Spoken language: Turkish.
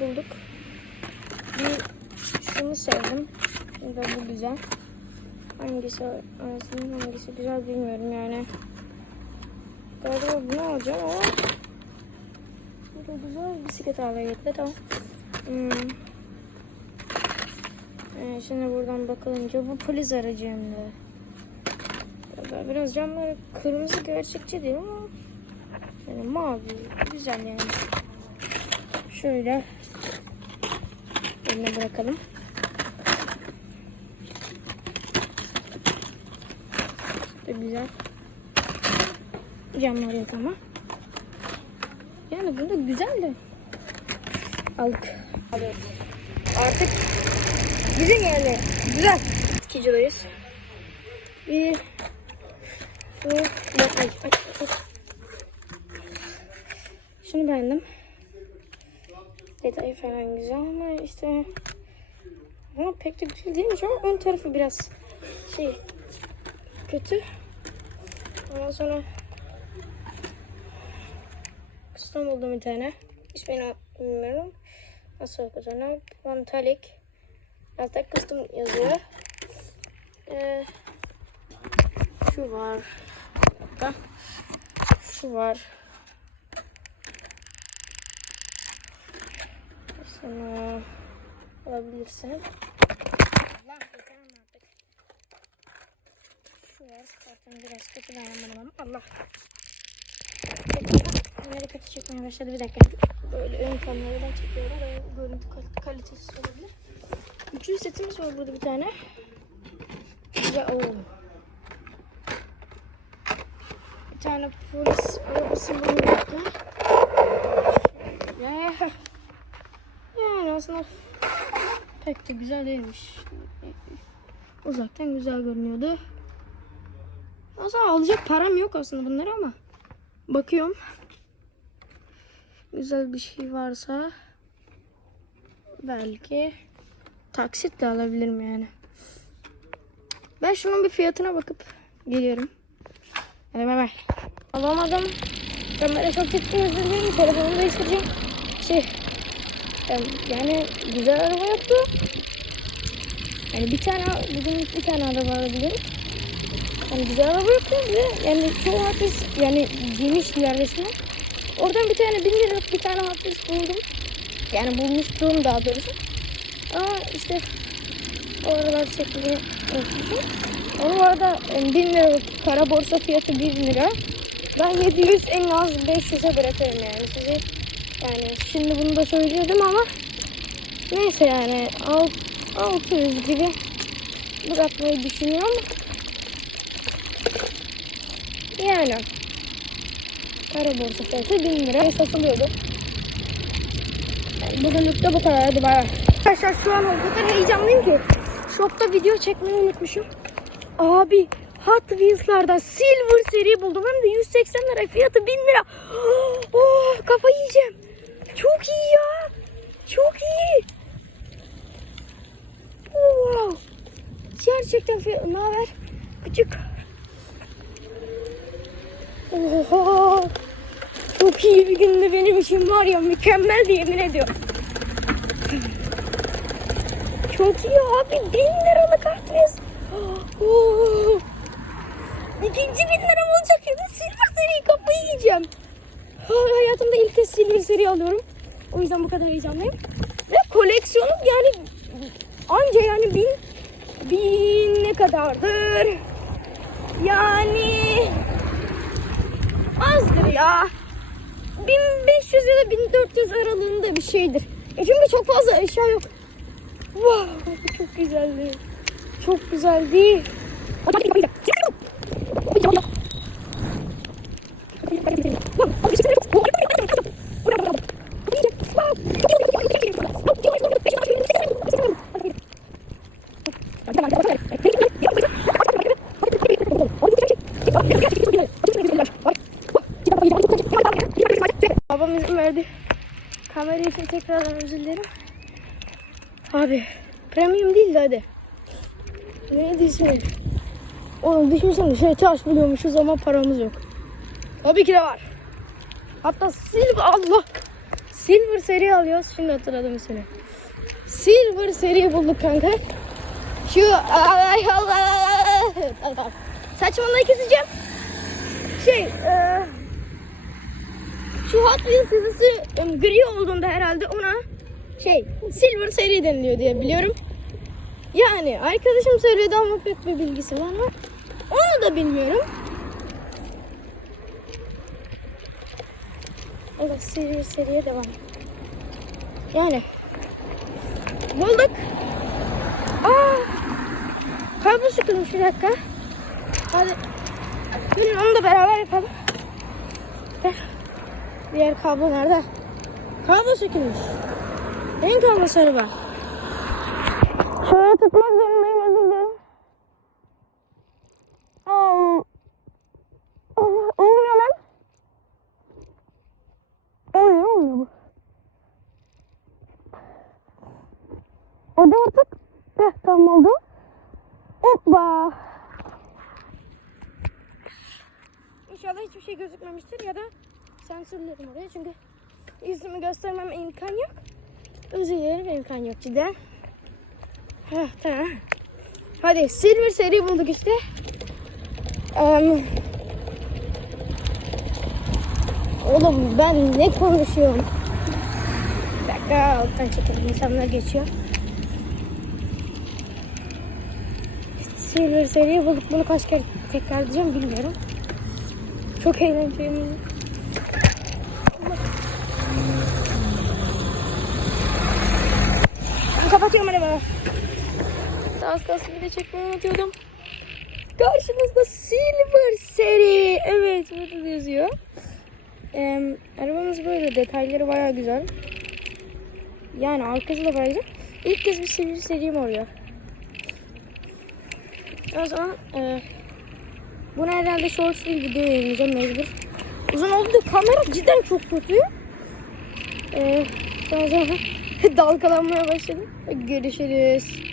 bulduk. Bir şunu sevdim. De bu güzel. Hangisi arasında hangisi güzel bilmiyorum yani. Galiba bunu alacağım ama bu da güzel bisiklet aletleri tamam. Hmm. Ee, şimdi buradan bakılınca bu polis aracı hem de. Ya Biraz camları kırmızı gerçekçi değil ama yani mavi güzel yani. Şöyle yerine bırakalım. Da güzel. Camlar yok ama. Yani bunda güzel de. Aldık. Artık bizim yani. Güzel. İkincideyiz. Bir şu ay, ay, ay. Şunu beğendim. Detayı falan güzel ama işte ama pek de güzel değilmiş ama ön tarafı biraz şey kötü. Ondan sonra custom buldum bir tane. İsmini bilmiyorum. Nasıl okuduğunu. Pantalik. Altta custom yazıyor. Ee, şu var. Şu var. Sana alabilirsen. Allah yeter artık? Biraz kötü dayanamadım ama Allah. Kamera kötü çekmeye başladı bir dakika. Böyle ön kameradan çekiyorum. Böyle görüntü kal- kalitesi olabilir. Üçüncü setimiz var burada bir tane. Güzel. Oo. Bir tane polis arabası burada. Ya. Yani aslında pek de güzel değilmiş. Uzaktan güzel görünüyordu. Aslında alacak param yok aslında bunları ama bakıyorum. Güzel bir şey varsa belki taksitle alabilirim yani. Ben şunun bir fiyatına bakıp geliyorum. Hadi bay bay. Alamadım. Kamera çok çıktı özür dilerim. Telefonumu değiştireceğim. Şey yani güzel araba yaptı. Yani bir tane bugün bir tane araba alabilirim. Yani güzel araba yaptı ve yani çoğu hapis yani geniş bir yerleşme. Oradan bir tane bin lira bir tane hapis buldum. Yani bulmuştum daha doğrusu. Ama işte o aralar çekmeyi unutmuşum. Onun arada 1000 liralık kara borsa fiyatı 1 lira. Ben 700 en az 500'e bırakırım yani sizi. Yani şimdi bunu da söylüyordum ama neyse yani alt, 600 gibi bırakmayı düşünüyorum. Yani kara borsa fiyatı 1000 liraya satılıyordu. Yani bugünlük de bu kadar. Hadi bay. Arkadaşlar şu an o kadar heyecanlıyım ki. Shop'ta video çekmeyi unutmuşum. Abi Hot Wheels'lardan Silver seri buldum. Hem de 180 lira. Fiyatı 1000 lira. Oh kafa yiyeceğim. Çok iyi ya. Çok iyi. Oh, wow. Gerçekten. Ne haber? Küçük. Oha. Çok iyi bir gündü benim için var ya mükemmeldi yemin ediyorum. Çok iyi abi. Bin liralık Wheels. Oh. İkinci bin liram olacak ya da silver seri kafayı yiyeceğim. Ah, Hayatımda ilk kez silver seri alıyorum. O yüzden bu kadar heyecanlıyım. Ve koleksiyonum yani anca yani bin bin ne kadardır? Yani azdır ya. 1500 ya da 1400 aralığında bir şeydir. E çünkü çok fazla eşya yok. Wow, çok güzeldi. Çok güzeldi. Babam izin verdi. Kamera için tekrardan özür dilerim. Abi premium değildi hadi. Neydi ismi? Oğlum düşünsene şey taş buluyormuşuz ama paramız yok. Tabii ki de var. Hatta silver Allah. Silver seri alıyoruz. Şimdi hatırladım ismini. Silver seri bulduk kanka. Şu ay Allah. Saçmalığı keseceğim. Şey, e, şu Hot Wheels dizisi e, gri olduğunda herhalde ona şey Silver seri deniliyor diye biliyorum. Yani arkadaşım söyledi ama pek bir bilgisi var mı? Onu da bilmiyorum. Allah seri seriye devam. Yani bulduk. Aa, kablo sıkılmış bir dakika. Hadi. Gelin onu da beraber yapalım. Ver. Diğer kablo nerede? Kablo sökülmüş. Neyin kablosu var? Şöyle tutmak zorundayım özür dilerim. Aa, olmuyor lan. Olmuyor olmuyor bu. O da artık. Heh, tamam oldu. Hoppa. İnşallah hiçbir şey gözükmemiştir ya da sansürlerim oraya çünkü yüzümü göstermem imkan yok. Özür dilerim imkan yok cidden. Heh, tamam. Hadi silver seri bulduk işte. Em, oğlum ben ne konuşuyorum? Bir dakika alttan çekelim insanlar geçiyor. Silver seri bulduk bunu kaç kere tekrar edeceğim bilmiyorum. Çok eğlenceli. Kapatıyorum bana. Az kalsın bir de çekmeyi unutuyordum. Karşımızda Silver seri. Evet burada da yazıyor. Ee, arabamız böyle detayları baya güzel. Yani arkası da baya güzel. İlk kez bir Silver serim oluyor. O zaman e, bunu herhalde shorts bir video yayınlayacağım mecbur. Uzun oldu da kamera cidden çok kötü. Ee, o zaman dalgalanmaya başladım. Görüşürüz.